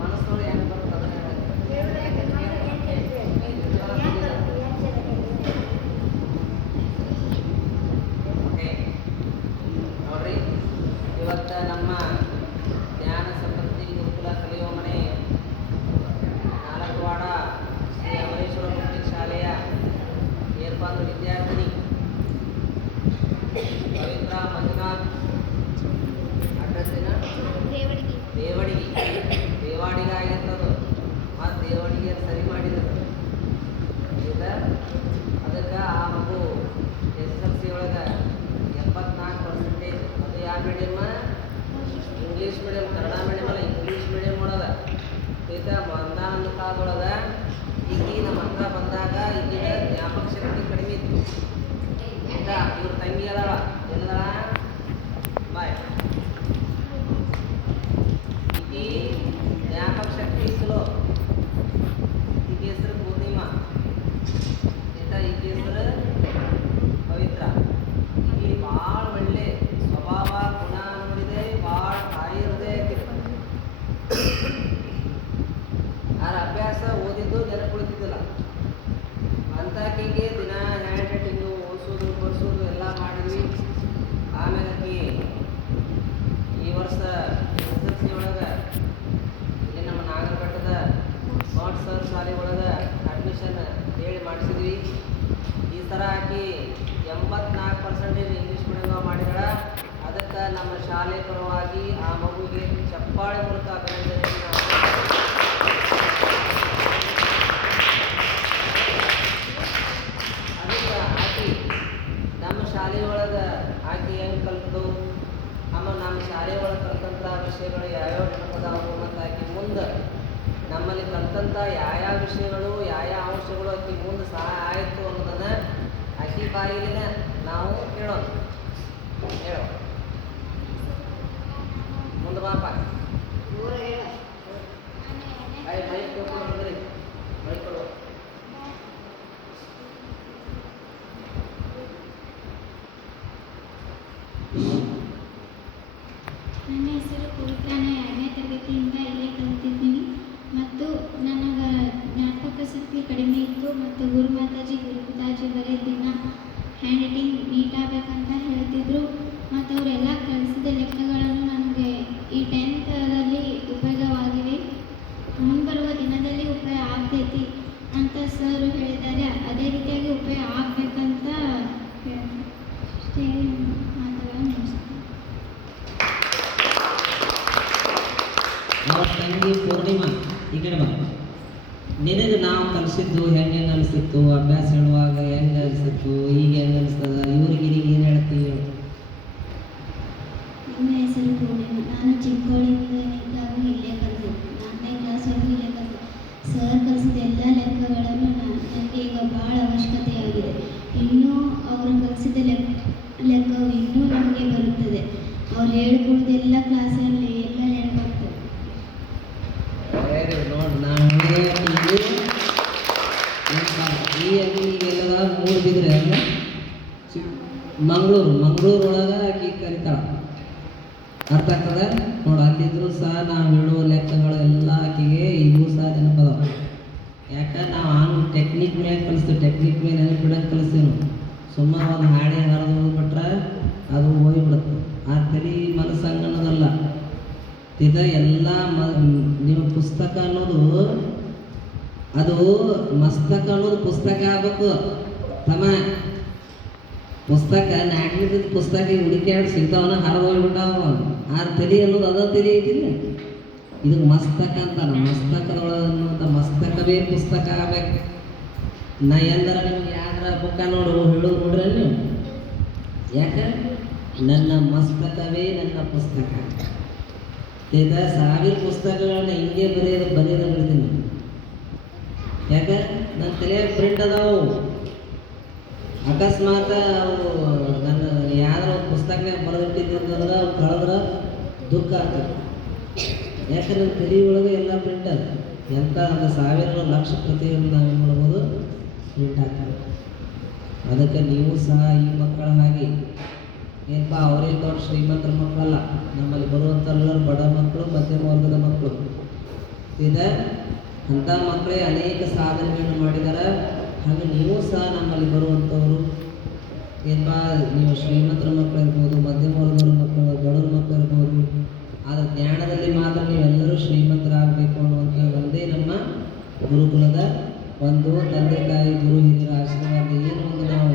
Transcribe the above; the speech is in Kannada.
ಮನಸ್ಸೊಳಗೆ ಏನು ಬರ್ತದೆ ನೋಡ್ರಿ, ಇವತ್ತು ನಮ್ಮ ಜ್ಞಾನ ಸಂಪತ್ತಿ ಗುರುಕುಲ ಕಲಿಯುವ ಮನೆ ನಾಲ್ಕವಾಡ ಶ್ರೀ ಅಮರೇಶ್ವರ ಪಬ್ಲಿಕ್ ಶಾಲೆಯ ಏರ್ಪಾಡು ವಿದ್ಯಾರ್ಥಿನಿ ಪವಿತ್ರ ಮಂಜುನಾಥ್, ಅಡ್ರೆಸ್ಸಿನ ದೇವಾಡಿಗಾಗಿರ್ತದು ಮತ್ತು ದೇವಾಡಿಗೆ ಸರಿ ಮಾಡಿದರು. ಅದಕ್ಕೆ ಆ ಮಗು SSLC ಒಳಗೆ 74%. ಅದು ಯಾವ medium? English medium. Kannada medium ಅಲ್ಲ, ಇಂಗ್ಲೀಷ್ ಮೀಡಿಯಮ್ ಒಳಗೆ ಮಂದಾನ ಕಾಲದೊಳಗೆ ಈಗಿ ನಮ್ಮ ಹತ್ರ ಬಂದಾಗ ಈಗಿನ ಜ್ಞಾಪಕ ಶಕ್ತಿ ಕಡಿಮೆ ಇತ್ತು. ಆಯ್ತಾ? ಇವ್ರ ತಂಗಿ ಅದಾಳ, ಎಲ್ಲದ ಬಾಯ್, ಈಗಿ ಜ್ಞಾಪಕ ಶಕ್ತಿ ಸ್ಲೋ. ಈಗಿ ಹೆಸರು ಪೂರ್ಣಿಮಾ, ಆಯ್ತಾ? ಈಗಿ ಹೆಸರು ಪವಿತ್ರ. ಈಗಿ ಭಾಳ ಒಳ್ಳೆ ಸ್ವಭಾವ ಗುಣ ನೋಡಿದೆ, ಭಾಳ ತಾಯಿ ಹೃದಯ ಐತಿ. ಆರ ಅಭ್ಯಾಸ ಓದಿದ್ದು ನೆನಪು ಉಳಿತಿದ್ದಿಲ್ಲ. ಅಂತಾಕಿಗೆ ದಿನ ಹ್ಯಾಂಡ್ ರೈಟಿಂಗು ಓದಿಸೋದು ಬರ್ಸೋದು ಎಲ್ಲ ಮಾಡಿದ್ವಿ. ಆಮೇಲೆ ಆಕಿ ಈ ವರ್ಷ SSLC ಒಳಗೆ ಇಲ್ಲಿ ನಮ್ಮ ನಾಗರಬೆಟ್ಟದ ಸ್ಮಾರ್ಟ್ ಸರ್ ಶಾಲೆ ಒಳಗೆ ಅಡ್ಮಿಷನ್ ಹೇಳಿ ಮಾಡಿಸಿದ್ವಿ. ಈ ಥರ ಆಕಿ 84% ಇಂಗ್ಲೀಷ್ ಮೀಡಿಯಮ್ ಮಾಡಿದಳ. ಅದಕ್ಕೆ ನಮ್ಮ ಶಾಲೆ ಪರವಾಗಿ ಆ ಮಗುವಿಗೆ ಚಪ್ಪಾಳೆ ಮೂಲಕ ಅಭಿನಂದನೆ. ಅದಕ್ಕೆ ಆಕಿ ನಮ್ಮ ಶಾಲೆಯೊಳಗೆ ಆಕೆ ಹೆಂಗೆ ಕಲ್ತು, ಆಮೇಲೆ ನಮ್ಮ ಶಾಲೆ ಒಳಗೆ ಕಲ್ತಂಥ ವಿಷಯಗಳು ಯಾವ್ಯಾವ ನೆನಪದಾವು ಮತ್ತು ಆಕೆ ಮುಂದೆ ನಮ್ಮಲ್ಲಿ ಕಲ್ತಂಥ ಯಾವ್ಯಾವ ವಿಷಯಗಳು ಯಾವ್ಯಾವ ಅಂಶಗಳು ಆಕೆ ಮುಂದೆ ಸಹಾಯ ಆಯಿತು ಅನ್ನೋದನ್ನು ಆಕೆ ಬಾಯಿಲಿನ ನಾವು ಹೇಳೋಣ. ಹೇಳೋ ಮುಂದೆ ಬಾಪ. ಮೈಕ್ ಕೊಡ್ರಿ, ಮೈಕ್ ಕೊಡು. ನನ್ನ ಹೆಸರು ಪವಿತ್ರ. ನಾನು 2ನೇ ತರಗತಿಯಿಂದ ಇಲ್ಲೇ ಕಲಿತಿದ್ದೀನಿ ಮತ್ತು ನನಗೆ ಜ್ಞಾಪಕ ಶಕ್ತಿ ಕಡಿಮೆ ಇತ್ತು ಮತ್ತು ಗುರುಮಾತಾಜಿ ಬರೀ ದಿನ ಹ್ಯಾಂಡ್ ರೈಟಿಂಗ್ ನೀಟ್ ಆಗಬೇಕಂತ ಹೇಳ್ತಿದ್ರು. ಮತ್ತು ಅವರೆಲ್ಲ ಕಲಿಸಿದ ಲೆಕ್ಕಗಳನ್ನು ನನಗೆ ಈ 10th ಉಪಯೋಗವಾಗಿವೆ. ಮುಂಬರುವ ದಿನದಲ್ಲಿ ಉಪಯೋಗ ಆಗ್ತೈತಿ ಅಂತ ಸರ್ ಹೇಳಿದ್ದಾರೆ. ಅದೇ ರೀತಿಯಾಗಿ ಉಪಯೋಗ ಆಗಬೇಕಂತ ಅಷ್ಟೇ ಮಾತುಗಳನ್ನು ಮುಗಿಸ್ತೀನಿ. ಅವ್ರ ತಂಗಿ ಪೂರ್ಣಿಮಾ, ಈ ಕಡೆ ಬಾ. ನಿನಗೆ ನಾವು ಕಲಿಸಿದ್ದು ಹೆಂಗೆ ಅನಿಸಿತ್ತು? ಅಭ್ಯಾಸ ಹೇಳುವಾಗ ಹೆಂಗೆ ಅನಿಸಿತ್ತು? ಈಗ ಹೆಂಗೆ ಅನಿಸ್ತದ? ಇವ್ರಿಗೆ ಏನು ಹೇಳ್ತೀವಿ? ನನ್ನ ಹೆಸರು ಪೂರ್ಣಿಮಾ. ನಾನು ಚಿಕ್ಕವಳಿದ್ದಾಗೂ ಇಲ್ಲೇ ಕಲಿತಿದ್ದೆ. 4ನೇ ಕ್ಲಾಸ್ವರೆಗೂ ಇಲ್ಲೇ ಕಲಿತೆ. ಸರ್ ಕಲಿಸಿದ ಎಲ್ಲ ಲೆಕ್ಕಗಳನ್ನು ನನಗೆ ಈಗ ಭಾಳ ಅವಶ್ಯಕತೆಯಾಗಿದೆ. ಇನ್ನೂ ಅವರು ಕಲಿಸಿದ ಲೆಕ್ಕವು ಇನ್ನೂ ನಮಗೆ ಬರುತ್ತದೆ. ಅವ್ರು ಹೇಳ್ಕೊಡೋದೆಲ್ಲ ಕ್ಲಾಸಲ್ಲಿ ಎಲ್ಲ ನೆನಪಾಗ್ತದೆ. ನೋಡಿ, ನಾವು ಈ ಅಂಗಡಿಗೆಲ್ಲ 3 ಬಿದ್ರೆ ಮಂಗಳೂರೊಳಗೆ ಆಕಿ ಕಲಿತಾಳ. ಅರ್ಥ ಆಗ್ತದೆ ನೋಡು. ಅಲ್ಲಿದ್ರು ಸಹ ನಾವು ಹೇಳುವ ಲೆಕ್ಕಗಳು ಎಲ್ಲ ಆಕೆಗೆ ಇವು ಸಹ ನೆನಪದವ. ಯಾಕೆ ನಾವು ಟೆಕ್ನಿಕ್ ಮೇಲೆ ಕಲಿಸ್ತೀವಿ, ಟೆಕ್ನಿಕ್ ಮೇಲೆ ನೆನಪಿಡಂಗೆ ಕಲಿಸ್ತೀವಿ ನಾವು. ಸುಮ್ಮನೆ ಒಂದು ಹಾಡೆ ಹರಿದು ಹೋಗ್ಬಿಟ್ರೆ ಅದು ಹೋಗ್ಬಿಡುತ್ತೆ. ಆ ತಲೆ ಮನಸ್ಸು ಅನ್ನೋದಲ್ಲ. ಎಲ್ಲ ನಿಮ್ಮ ಪುಸ್ತಕ ಅನ್ನೋದು ಅದು ಮಸ್ತಕ ಅನ್ನೋದು ಪುಸ್ತಕ ಆಗ್ಬೇಕು ತಮ್ಮ. ಪುಸ್ತಕ 4ನೇದು ಪುಸ್ತಕ ಹುಡುಕ್ಯಾಡಿ ಸಿಗ್ತಾವನ ಹರಿದು ಹೋಗ್ಬಿಟ್ಟಾವ. ಆ ತಲೆ ಅನ್ನೋದು ಅದ ತಲೆ ಐತಿಲ್ಲ, ಇದಕ್ಕೆ ಮಸ್ತಕ ಅಂತಾನ. ಮಸ್ತಕದೊಳಗನ್ನೋಂಥ ಮಸ್ತಕವೇ ಪುಸ್ತಕ ಆಗ್ಬೇಕು. ನಾ ಎಂದರ ನಿಮ್ಗೆ ಯಾವ್ದಾರ ಬುಕ್ಕ ನೋಡು ಹೇಳೋದು ನೋಡ್ರಿ ನೀವು. ಯಾಕೆ ನನ್ನ ಮಸ್ತಕವೇ ನನ್ನ ಪುಸ್ತಕ. 1000 ಪುಸ್ತಕಗಳನ್ನ ಹಿಂಗೆ ಬರೀತೀನಿ. ಯಾಕೆ ನನ್ನ ತಲೆಯಾಗ ಪ್ರಿಂಟ್ ಅದಾವು. ಅಕಸ್ಮಾತ್ ಅವು ನನ್ನ ಯಾವ್ದಾರ ಒಂದು ಪುಸ್ತಕನಾಗ ಬರೆದಿಟ್ಟಿದ್ದಂದ್ರೆ ಅವು ಕಳೆದ್ರೆ ದುಃಖ ಆಗ್ತದೆ. ಯಾಕೆ ನನ್ನ ತಲೆ ಒಳಗೆ ಎಲ್ಲ ಪ್ರಿಂಟ್ ಅದ. ಎಂಥ ಒಂದು 1000 ಲಕ್ಷ ಪ್ರತಿಯೊಂದು ನಾವೇನು ಮಾಡ್ಬೋದು ಪ್ರಿಂಟ್ ಆಗ್ತದೆ. ಅದಕ್ಕೆ ನೀವು ಸಹ ಈ ಮಕ್ಕಳ ಹಾಗೆ ಏನಪ್ಪ ಅವರೇನು ದೊಡ್ಡ ಶ್ರೀಮಂತರ ಮಕ್ಕಳಲ್ಲ, ನಮ್ಮಲ್ಲಿ ಬರುವಂಥೆಲ್ಲರೂ ಬಡ ಮಕ್ಕಳು, ಮಧ್ಯಮ ವರ್ಗದ ಮಕ್ಕಳು ಇದೆ. ಅಂಥ ಮಕ್ಕಳೇ ಅನೇಕ ಸಾಧನೆಗಳನ್ನು ಮಾಡಿದ್ದಾರೆ. ಹಾಗೆ ನೀವು ಸಹ ನಮ್ಮಲ್ಲಿ ಬರುವಂಥವರು ಏನಪ್ಪ, ನೀವು ಶ್ರೀಮಂತರ ಮಕ್ಕಳು ಇರ್ಬೋದು, ಮಧ್ಯಮ ವರ್ಗದ ಮಕ್ಕಳು, ಬಡವ್ರ ಮಕ್ಕಳು ಇರ್ಬೋದು. ಆದರೆ ಜ್ಞಾನದಲ್ಲಿ ಮಾತ್ರ ನೀವೆಲ್ಲರೂ ಶ್ರೀಮಂತರಾಗಬೇಕು ಅನ್ನುವಂಥ ಒಂದೇ ನಮ್ಮ ಗುರುಕುಲದ ಒಂದು ತಂದೆ ತಾಯಿ ಗುರು ಹಿರಿಯರ ಆಶೀರ್ವಾದ. ಏನು ಒಂದು ನಾವು